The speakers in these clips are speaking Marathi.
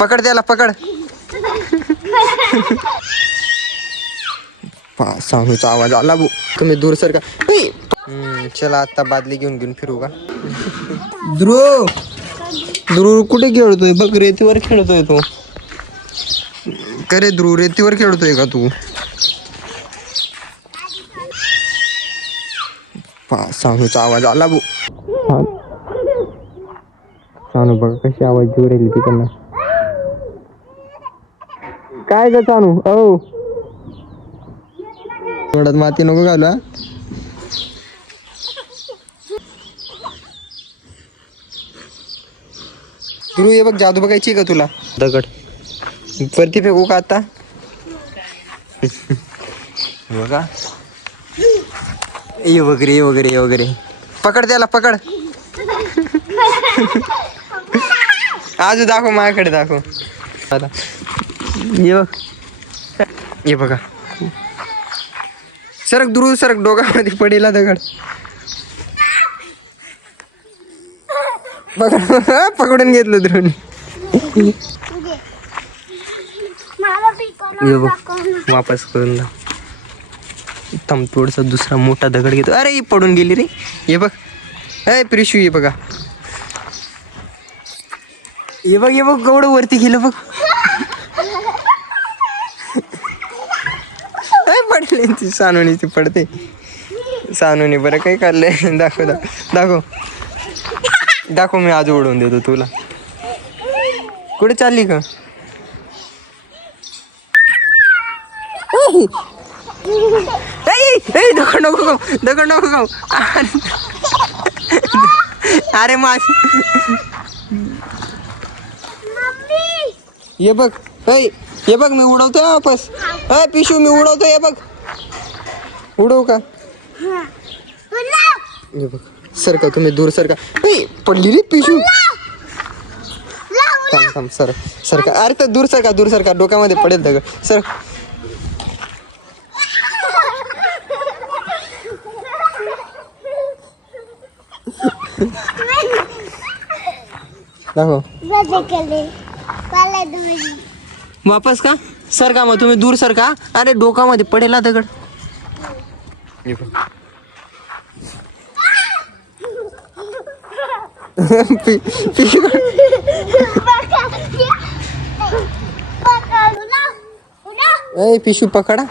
पकड त्याला पकड. सानूचा आवाज आला भाऊ. तुम्ही दूर सर का. चला आता बादली घेऊन फिरू का. ध्रुव ध्रुव कुठे खेळतोय बघ. रेतीवर खेळतोय तो. करे ध्रुव रेतीवर खेळतोय का तू. सानूचा आवाज आला भाऊ. सानू बघ कशी आवाज देऊ राहिली तिकडनं. काय ग सानू. ओ थोड्यात माती नको घालू. ध्रुव ये बघ जादू बघायची का तुला. दगड वरती फेकू का आता. बघा ये वगैरे ये वगैरे ये वगैरे. पकड त्याला पकड. आजू दाखव माझ्याकडे दाखव. आता ये बघ ये बघा. सरक ध्रुव सरक. डोक्यामध्ये पडेला दगड. पकडून घेतलं ध्रुवने. ये बघ वापस करून दा. थांब थोडसा दुसरा मोठा दगड घेतो. अरे ही पडून गेली रे. ये बघ ए प्रिशू ये बघा. ये बघ गवडं वरती गेलं बघ. पडले ती सानूनी. ती पडते सानूने. बरं काय काढलंय. दाखव दाखव दाखव. मी आज उडवून देतो तुला. कुठे चालली का. दगड नको खाऊ. दगड नको खाऊ. अरे माझ. ये बघ ये बघ मी उडवतोय वापस. पिशू मी उडवतोय. ये बघ उडवू का. ये बघ सर का तुम्ही दूर सर का. पडली रे पिशू. थांब थांब सर का. अरे तर दूर सर का. डोक्यामध्ये पडेल दगड. सर दाखव. वापस का सर का. मग तुम्ही दूर सर का. अरे डोकामध्ये पडेला दगड. पिशू पकडा.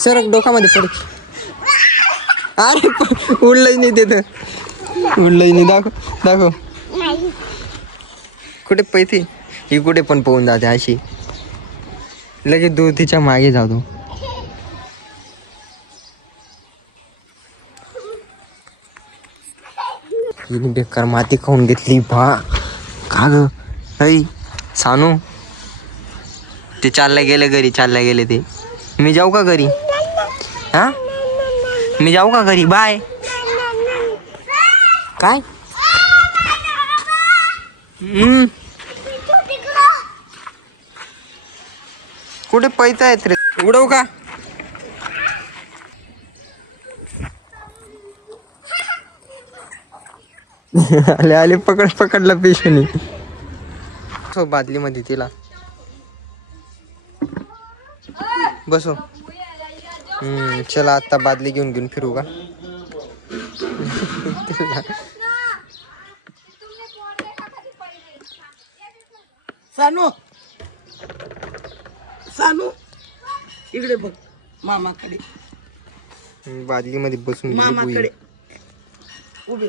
सर डोकामध्ये पड. अरे उडलंय नाही देत. उडलंय नाही. दाखव कुठे पैसे. ही कुठे पण पोहून जाते अशी. लगेच दूर तिच्या मागे जातो. हिने बेकार माती खाऊन घेतली भा. का ग ऐ सानू. ते चालल्या गेले ते. मी जाऊ का घरी. हा मी जाऊ का घरी. बाय. काय कुठे पैसा आहेत रे. उडव का. आले पकडला पिशूनी. बादलीमध्ये तिला बसो. चला आता बादली घेऊन फिरू का. सानू इकडे बघ. मामाकडे. बादलीमध्ये बसून मामाकडे उभी